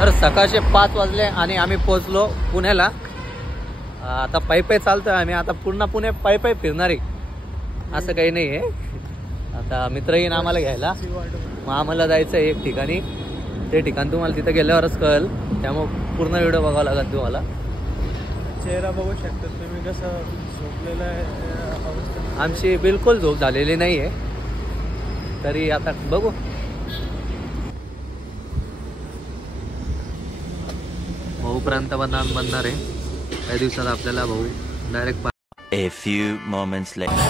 तर सकाळचे 5 वाजले आणि आम्ही पोहोचलो पुण्याला। आता पायी चालतोय आम्ही, आता पूर्ण पुणे पायी फिरणार आहे असं काही नाही आहे। आता मित्र येईन आम्हाला घ्यायला, मग आम्हाला जायचं आहे एक ठिकाणी, ते ठिकाण तुम्हाला तिथं गेल्यावरच कळेल, त्यामुळे पूर्ण व्हिडिओ बघावा लागेल तुम्हाला। चेहरा बघू शकता तुम्ही कसं झोपलेला आहे। आमची बिलकुल झोप झालेली नाही आहे, तरी आता बघू। भाऊ पंतप्रधान बनणार आहे काही दिवसात आपल्याला, भाऊ direct. A few moments later.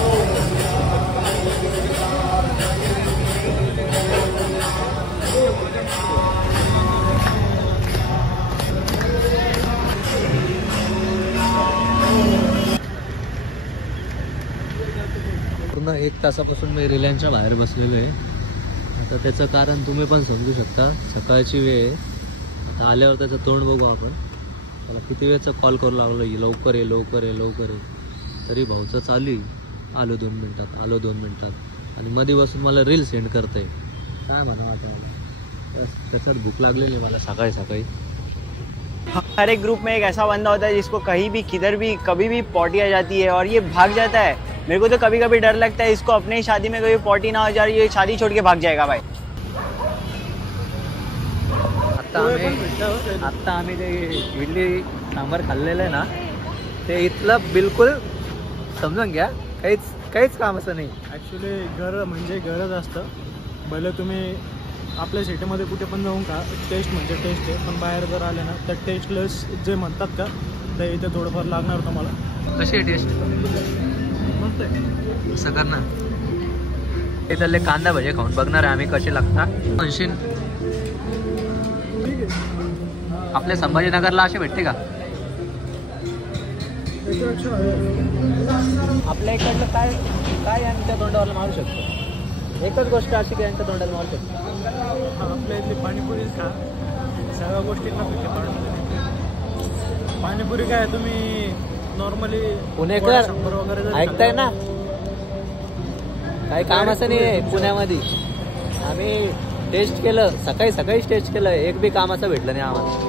पूर्ण 1 तासापासून मी रिलायन्सच्या बाहेर बसलेलो आहे। आता त्याचं कारण तुम्ही पण समजू शकता, सकाळची वेळ आहे। आता आल्यावर त्याचं तोंड बघू आपण। मला किती वेळचा कॉल करू लागलो, लवकर ये लवकर ये लवकर ये, तरी भाऊचं चालू आहे आलो 2 मिनटात, आलो 2 मिनटात, आणि मध्ये बसून मला रील सेंड करते। काय म्हणावं आता मला, त्याच्यात भूक लागलेली मला सकाळी सकाळी। हर एक ग्रुप में एक ऐसा बंदा होता है जिसको कहीं भी किधर भी कभी भी पॉटी आ जाती है और ये भाग जाता है। मेरे को तो कभी कभी डर लगता है इसको अपनी शादी में कभी पॉटी ना हो जाए, ये शादी छोड़ के भाग जाएगा भाई। आता आम्ही ते इडली सांबार खाल्लेलं आहे ना, ते इथलं बिलकुल समजून घ्या, काहीच काम असं नाही। ॲक्च्युली घर म्हणजे घरच असतं, भले तुम्ही आपल्या सिटीमध्ये कुठे पण जाऊन का, टेस्ट म्हणजे टेस्ट आहे, पण बाहेर जर आले ना तर टेस्टलेस जे म्हणतात का, ते इथे थोडंफार लागणार तुम्हाला। कशी आहे टेस्ट? मस्त आहे। असं कर ना, इथले कांदा भजे खाऊन बघणार आहे आम्ही कसे लागतात। म्हणशील आपल्या संभाजीनगरला असे भेटते का? आपल्या इकडलं काय काय यांच्या तोंडावर मारू शकतो? एकच गोष्ट अशी की यांच्या तोंडाला मारू शकतो, आपल्या इथली पाणीपुरी खा, सगळ्या गोष्टींना पाणीपुरी काय तुम्ही नॉर्मली पुणेकर वगैरे ऐकताय ना, काही काम असं नाही आहे पुण्यामध्ये। आम्ही टेस्ट केलं, सकाळीच टेस्ट केलं, एक बी कामाचं भेटलं नाही आम्हाला।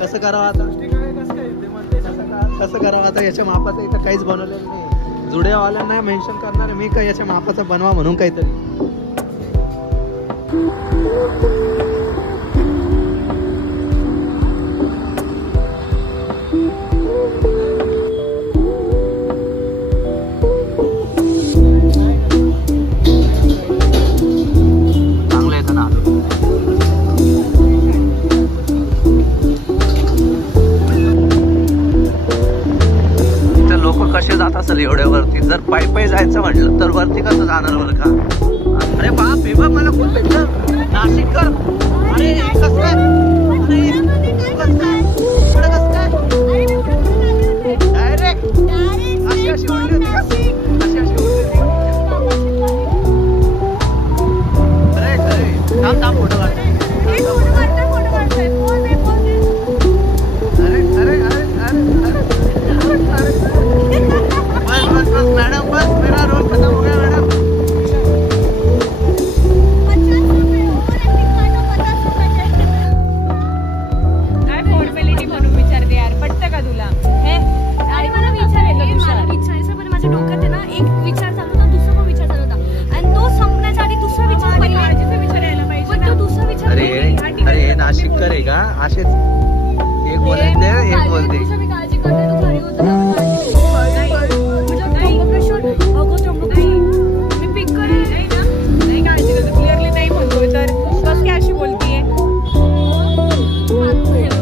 कसं करावं आता, याच्या मापाचं इथं काहीच बनवलेलं नाही। जुड्यावाल्यांना मेन्शन करणार मी का याच्या मापाचं बनवा म्हणून काहीतरी। कसे जात असेल एवढ्या वरती, जर पायी जायचं म्हटलं तर वरती कसं जाणार बरं का? अरे बाप, हे बघ मला खूप भेटलं नाशिककर। अरे कसं काय, डायरेक्ट अशी उडली होती, अशी उडली होती। आहे का असेच एक बोलायचे एक बोलते मी काळजी करते तू घरी होतं ना, मी पिक करेल नाही काळजी करते क्लिअरली नाही म्हणतोय तर बस काय अशी बोलतीये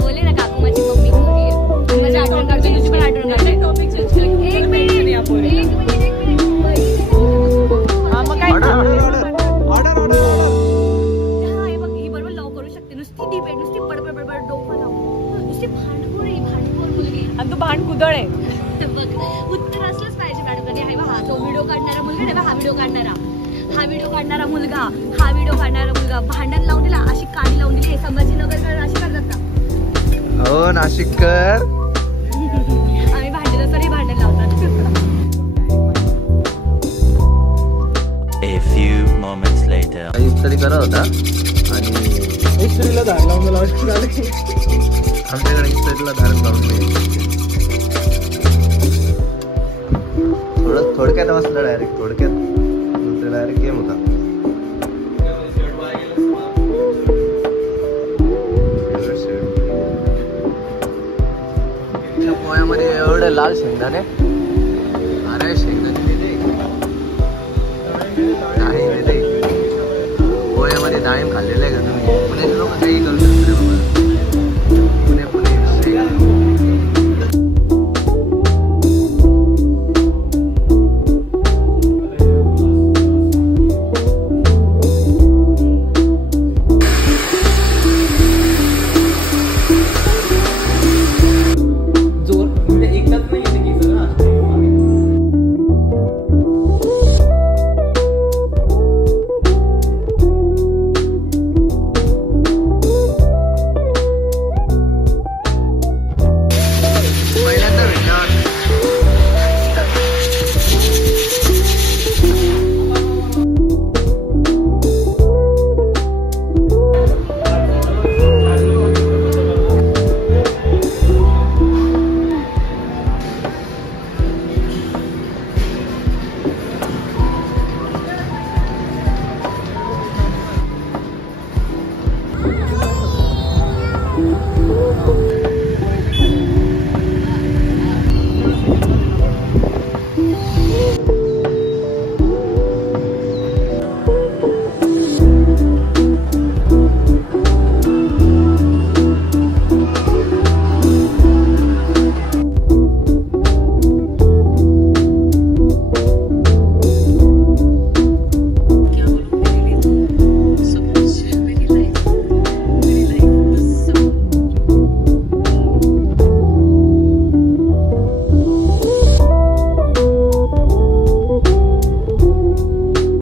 बोले ना काकू माझी मम्मी घरी आहे माझी आठवण काढते तुझी पण आठवण काढते टॉपिक चेंज कर एक मिनिट मग काय डिबेट नुसती बडबड बडबड डोकं लावून नुसती भांडखोर आहे भांडखोर मुलगी आणि तू भांड कुदळ आहे. बघ उत्तर असलंच पाहिजे मॅडम कधी आहे बा हा तो व्हिडिओ काढणारा मुलगा नाही बा हा व्हिडिओ काढणारा मुलगा हा व्हिडिओ काढणारा मुलगा भांडण लावून दिला अशी काडी लावून दिली संभाजीनगर अशी करतात का हो नाशिककर आम्ही भांडण असताना भांडण लावतात A few moments later. इस्त्री करत होता आणि इस्त्रीला धार लावून लावायची झाली. आमच्याकडे इस्त्रीला धार लावून थोडक्यात बसलं डायरेक्ट थोडक्यात डायरेक्ट गेम होता. पोह्यामध्ये एवढे लाल शेंगदाणे अरे शेंगदाणे दिले पोह्यामध्ये डाळिंब खाल्लेलं आहे का तुम्ही पुण्याचे लोक काही करू